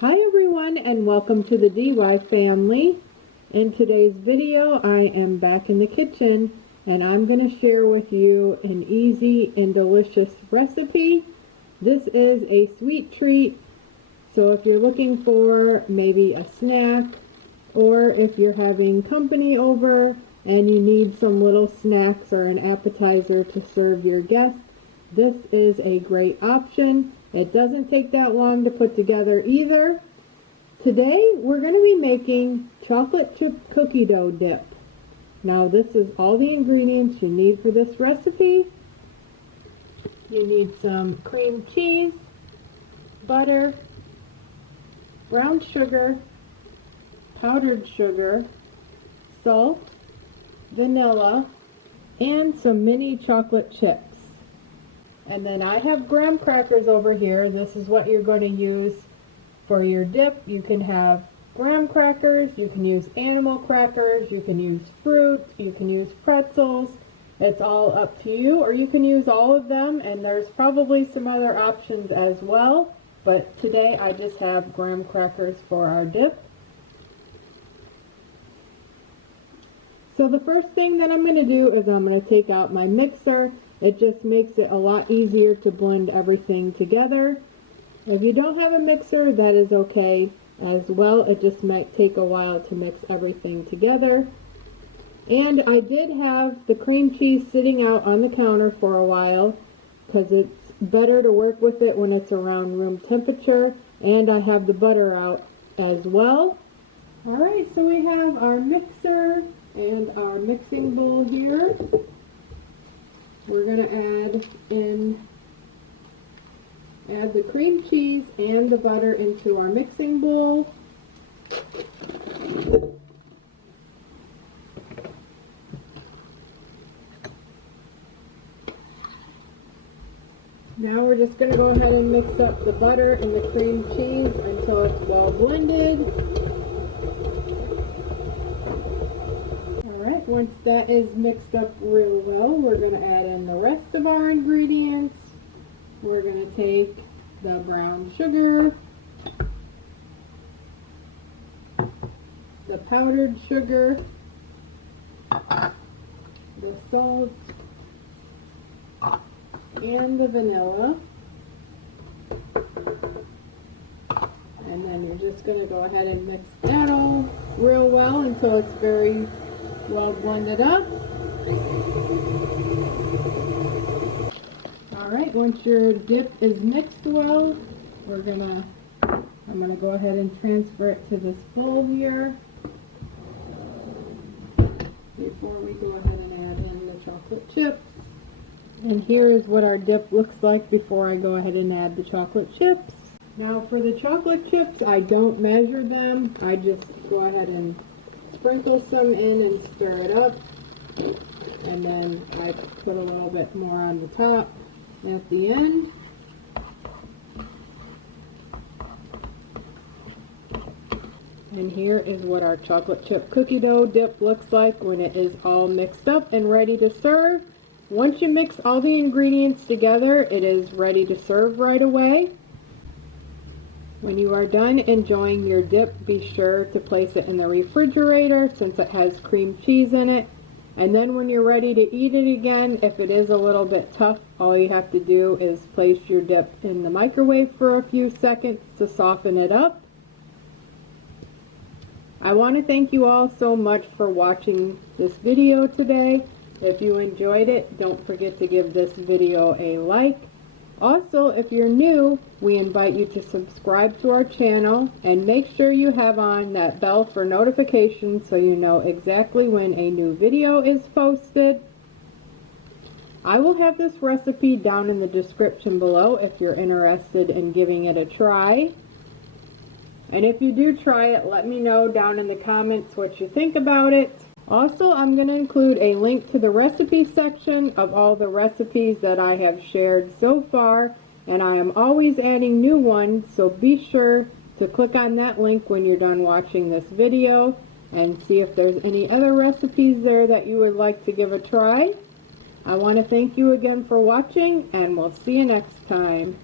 Hi everyone, and welcome to the DY family. In today's video I am back in the kitchen and I'm going to share with you an easy and delicious recipe. This is a sweet treat, so if you're looking for maybe a snack, or if you're having company over and you need some little snacks or an appetizer to serve your guests, this is a great option. It doesn't take that long to put together either. Today we're going to be making chocolate chip cookie dough dip. Now this is all the ingredients you need for this recipe. You need some cream cheese, butter, brown sugar, powdered sugar, salt, vanilla, and some mini chocolate chips. And then I have graham crackers over here. This is what you're going to use for your dip. You can have graham crackers, you can use animal crackers, you can use fruit, you can use pretzels. It's all up to you, or you can use all of them, and there's probably some other options as well. But today I just have graham crackers for our dip. So the first thing that I'm going to do is I'm going to take out my mixer. It just makes it a lot easier to blend everything together. If you don't have a mixer, that is okay as well. It just might take a while to mix everything together. And I did have the cream cheese sitting out on the counter for a while because it's better to work with it when it's around room temperature. And I have the butter out as well. Alright, so we have our mixer and our mixing bowl here. We're going to add the cream cheese and the butter into our mixing bowl. Now we're just going to go ahead and mix up the butter and the cream cheese until it's well blended. Alright, once that is mixed up real well, we're going to add in the rest of our ingredients. We're going to take the brown sugar, the powdered sugar, the salt, and the vanilla. And then you're just going to go ahead and mix that all real well until it's very well blended up. Alright, once your dip is mixed well, I'm gonna go ahead and transfer it to this bowl here before we go ahead and add in the chocolate chips. And here is what our dip looks like before I go ahead and add the chocolate chips. Now for the chocolate chips, I don't measure them. I just go ahead and sprinkle some in and stir it up, and then I put a little bit more on the top at the end. And here is what our chocolate chip cookie dough dip looks like when it is all mixed up and ready to serve. Once you mix all the ingredients together, it is ready to serve right away. When you are done enjoying your dip, be sure to place it in the refrigerator since it has cream cheese in it. And then when you're ready to eat it again, if it is a little bit tough, all you have to do is place your dip in the microwave for a few seconds to soften it up. I want to thank you all so much for watching this video today. If you enjoyed it, don't forget to give this video a like. Also, if you're new, we invite you to subscribe to our channel and make sure you have on that bell for notifications so you know exactly when a new video is posted. I will have this recipe down in the description below if you're interested in giving it a try. And if you do try it, let me know down in the comments what you think about it. Also, I'm going to include a link to the recipe section of all the recipes that I have shared so far, and I am always adding new ones, so be sure to click on that link when you're done watching this video and see if there's any other recipes there that you would like to give a try. I want to thank you again for watching, and we'll see you next time.